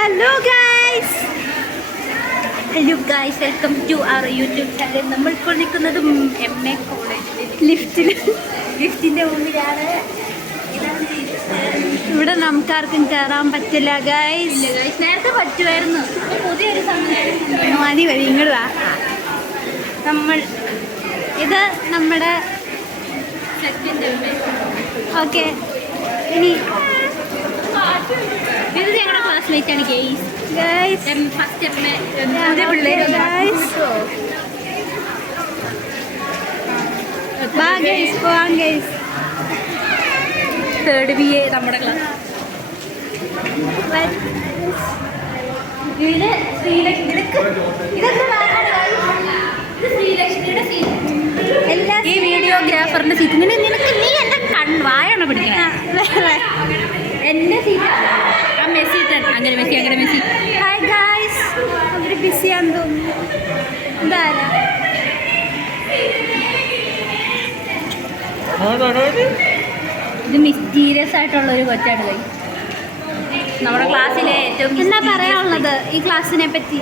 Hello guys welcome to our YouTube channel. നമ്മൾ ഇപ്പോൾ നിൽക്കുന്നത് MA കോളേജിൽ ലിഫ്റ്റിൻ്റെ മുമ്പിലാണ്. ഇവിടെ നമുക്കാർക്കും കയറാൻ പറ്റില്ല ഗൈസ്. നേരത്തെ പറ്റുമായിരുന്നു, പുതിയൊരു സമയം മതി വഴി ഇങ്ങോട്ട്. നമ്മൾ ഇത് നമ്മുടെ ഓക്കെ. ഇനി ഇത് ഞങ്ങളുടെ ക്ലാസ്മേറ്റ് ആണ് ഗൈസ്. ഫസ്റ്റ് പുതിയ പിള്ളേർ പോവാം ഗൈസ്. തേർഡ് BA നമ്മുടെ ക്ലാസ്. ഇത് ശ്രീലക്ഷ്മിയുടെ സീറ്റ്, ഈ വീഡിയോഗ്രാഫറിന്റെ സീറ്റ്. നിനക്ക് നീ എന്റെ വായാണ് പിടിക്കണേ. എന്റെ സീറ്റാണ് ആ മെസ്സി. അങ്ങനെ മെസ്സി അങ്ങനെ മെസ്സി. ഹായ് ഗായ്സ്, അവർ ബിസിയാന്ന് തോന്നുന്നു. എന്തായാലും ഇത് മിസ്റ്റീരിയസ് ആയിട്ടുള്ള ഒരു കൊച്ചാണ് കൈ. നമ്മുടെ ക്ലാസ്സിലെ ഏറ്റവും എന്താ പറയാനുള്ളത് ഈ ക്ലാസ്സിനെ പറ്റി?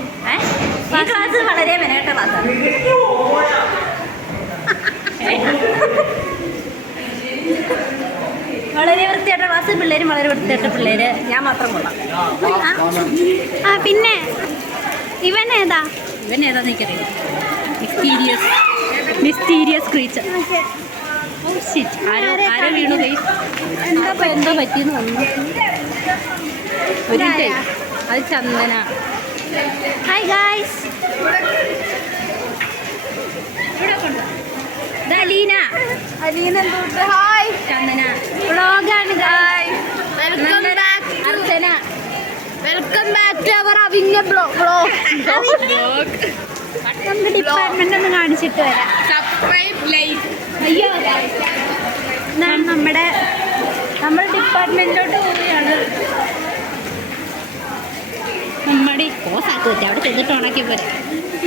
ഈ ക്ലാസ് വളരെ മെനക്കെട്ട ക്ലാസ്സാണ്. വളരെ വൃത്തിയായിട്ട ക്ലാസ്, പിള്ളേരും വളരെ വൃത്തിയായിട്ട പിള്ളേർ. ഞാൻ മാത്രം കൊള്ളാം. പിന്നെ ഇവൻ ഏതാന്ന് എനിക്കറിയാം. Mysterious creature. ആരോ വീണു കൈ. എന്തോ പറ്റിയെന്ന് വന്നു. ഒരു അത് Chandana. Hi guys, Aleena. Hi Chandana. വ്ളോഗാണ് guys. Archana. Welcome back to our അവിഞ്ഞ വ്ളോഗ്. നമുക്ക് ഡിപ്പാർട്ട്മെന്റ് ഒന്ന് കാണിച്ചിട്ട് വരാം. അയ്യോ, നമ്മൾ ഡിപ്പാർട്ട്മെന്റിലോട്ട് പോവുകയാണ്. നമ്മുടെ പോസാക്കി വെച്ചാൽ അവിടെ ചെന്നിട്ട് ഉണക്കി പോരാ.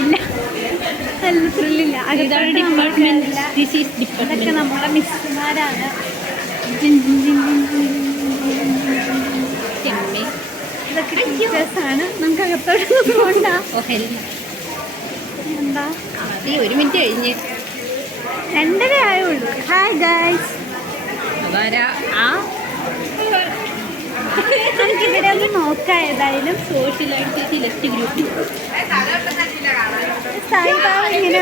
ഇല്ല, നല്ല ത്രില്ലില്ല. അതാണ് ഡിപ്പാർട്ട്മെന്റ്. ഇതൊക്കെ നമ്മളെ മിസ്സുമാരാണ്. ഇതൊക്കെ ടീച്ചേഴ്സാണ്. നമുക്ക് അകത്തോട്ട് പോകണ്ട. എന്താ ഒരു മിനിറ്റ് കഴിഞ്ഞ് 2:30 ആയുള്ളൂ. Hi guys. നമുക്കിവരെ ഒന്ന് നോക്കാം. ഏതായാലും social activity left group Sai Baba ഇങ്ങനെ